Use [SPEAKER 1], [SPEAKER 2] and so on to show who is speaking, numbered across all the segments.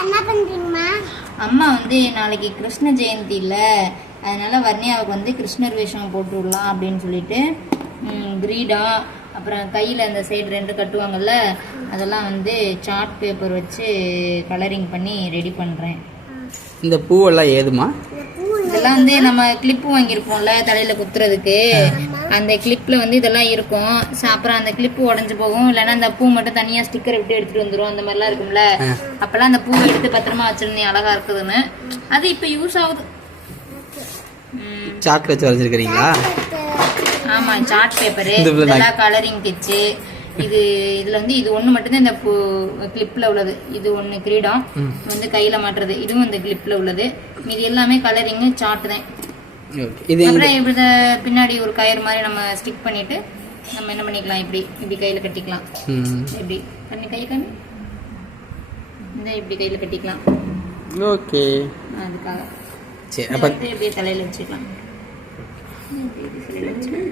[SPEAKER 1] என்ன பண்றீங்கம்மா?
[SPEAKER 2] அம்மா வந்து நாளைக்கு கிருஷ்ண ஜெயந்தி இல்லை. அதனால வர்ணியாவுக்கு வந்து கிருஷ்ணர் வேஷம் போட்டு விடலாம் அப்படின்னு சொல்லிட்டு ம், கிரீடம் அப்புறம் கையில் அந்த சைடு ரெண்டு கட்டுவாங்கல்ல அதெல்லாம் வந்து சார்ட் பேப்பர் வச்சு கலரிங் பண்ணி ரெடி பண்ணுறேன்
[SPEAKER 3] இந்த பூவெல்லாம் ஏதுமா?
[SPEAKER 2] இதெல்லாம் வந்து நம்ம கிளிப்பு வாங்கியிருப்போம்ல தலையில குத்துறதுக்கு. அந்த கிளிப்ல வந்து இதெல்லாம் இருக்கும். அப்புறம் அந்த கிளிப்பு உடஞ்சு போகும். இல்லைன்னா அந்த பூ மட்டும் தனியா ஸ்டிக்கர் விட்டு எடுத்துட்டு வந்துரும். அந்த மாதிரிலாம் இருக்கும்ல. அப்பெல்லாம் அந்த பூவை எடுத்து பத்திரமா வச்சிருந்தேன். அழகா இருக்குதுன்னு. அது இப்ப யூஸ் ஆகுது.
[SPEAKER 3] சாக் வச்சு வரைஞ்சிருக்கிறீங்களா?
[SPEAKER 2] ஆமா சார்ட் பேப்பரு இதெல்லாம் கலரிங் கிச்சு இது இதுல வந்து இது ஒண்ணு மட்டும்தான் இந்த பூ கிளிப்ல உள்ளது. இது ஒண்ணு கிரீடம். வந்து கையில மாட்டுறது. இதுவும் இந்த கிளிப்ல உள்ளது. இது எல்லாமே கலரிங் சார்ட் தான்.
[SPEAKER 3] இது
[SPEAKER 2] அப்புறம் இப்படி பின்னாடி ஒரு கயிறு மாதிரி நம்ம ஸ்டிக் பண்ணிட்டு நம்ம என்ன பண்ணிக்கலாம்? இப்படி இப்படி கையில கட்டிக்கலாம். இப்படி. பண்ணி கை கண்ணு. இந்த இப்படி கையில கட்டிக்கலாம்.
[SPEAKER 3] ஓகே
[SPEAKER 2] அதுக்காக.
[SPEAKER 3] சரி அப்போ
[SPEAKER 2] இப்படியே தலையில வச்சுக்கலாம். இப்படி இப்படி தலையில வச்சுக்கலாம்.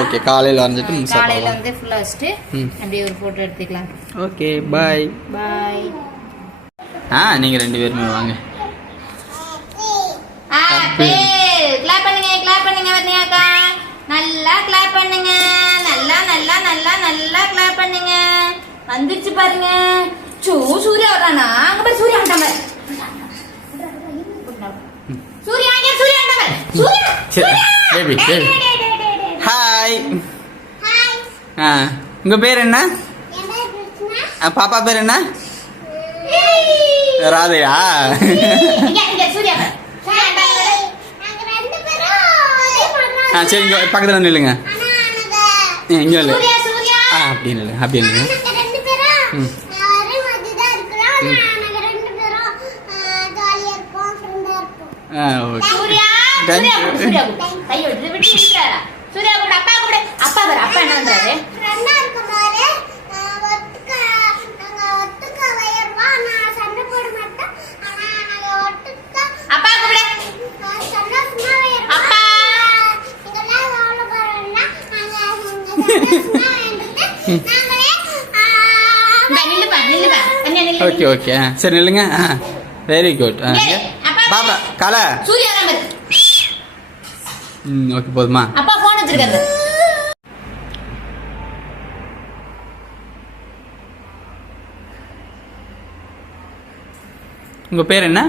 [SPEAKER 3] ஓகே காலையில் வரைஞ்சிட்டு மிஸ்
[SPEAKER 2] காலையில வந்து ஃபுல்லா வச்சுட்டு. அப்படியே ஒரு போட்டோ எடுத்துக்கலாம்.
[SPEAKER 3] ஓகே பாய்
[SPEAKER 2] பாய்
[SPEAKER 3] ஆ நீங்கள் ரெண்டு பேருமே வாங்க.
[SPEAKER 2] கிளாப் பண்ணுங்க கிளாப் பண்ணுங்க வர்ணியாக்கா நல்லா கிளாப் பண்ணுங்க. நல்லா நல்லா நல்லா நல்லா கிளாப் பண்ணுங்க. வந்துருச்சு பாருங்க. சூ சூர்யா வர்றானா? அங்க பாரு சூர்யா வந்தாங்க சூர்யா இங்க சூர்யா வந்தாங்க சூர்யா
[SPEAKER 3] சரி பேபி பேபி ஹாய்
[SPEAKER 1] ஹாய்
[SPEAKER 3] ஆ உங்கள் பேர் என்ன? பாப்பா பேர் என்ன? ராதையா
[SPEAKER 2] இங்க இங்க சூர்யா பாரு. சூர்யா வந்தாங்க.
[SPEAKER 1] நாங்க ரெண்டு பேரும் ஒரே பண்றோம்.
[SPEAKER 3] ஆ சரி இங்கே பக்கத்தில் நில்லுங்க இங்கே இல்லை
[SPEAKER 2] சூர்யா சூர்யா
[SPEAKER 3] ஆ அப்படி இல்லை அப்படி இல்லை
[SPEAKER 1] நாங்க ரெண்டு பேரும்
[SPEAKER 3] ம்.
[SPEAKER 1] ஆ,
[SPEAKER 3] okay
[SPEAKER 2] Surya
[SPEAKER 3] Thank
[SPEAKER 2] Surya
[SPEAKER 3] you.
[SPEAKER 2] Surya கையை விட்டு விட்டு விட்டுறாரா சூர்யா கூட அப்பா கூட அப்பா என்ன
[SPEAKER 3] ஓகே ஓகே ஆ சரி நில்லுங்க. ஆ.
[SPEAKER 2] Very good.
[SPEAKER 3] பாப்பா கலை. ம் ஓகே போதுமா?
[SPEAKER 2] அப்பா போன் வச்சிருக்காரு.
[SPEAKER 3] உங்கள் பேர் என்ன?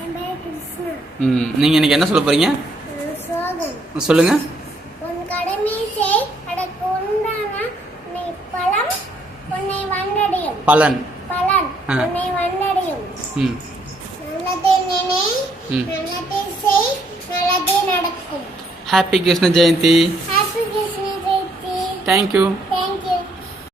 [SPEAKER 1] என் பேர் கிருஷ்ணா.
[SPEAKER 3] ம் நீங்கள் இன்னைக்கு என்ன சொல்ல போகிறீங்க
[SPEAKER 1] நான்
[SPEAKER 3] பலன்
[SPEAKER 1] பலன்
[SPEAKER 3] ஆ.
[SPEAKER 1] உன்னை வந்தடையும்
[SPEAKER 3] ம்
[SPEAKER 1] நல்லதே நினை
[SPEAKER 3] ம்.
[SPEAKER 1] நல்லதே செய் நல்லதே நடக்கும்
[SPEAKER 3] happy Krishna Jayanti
[SPEAKER 1] happy Krishna Jayanti
[SPEAKER 3] thank you
[SPEAKER 1] Thank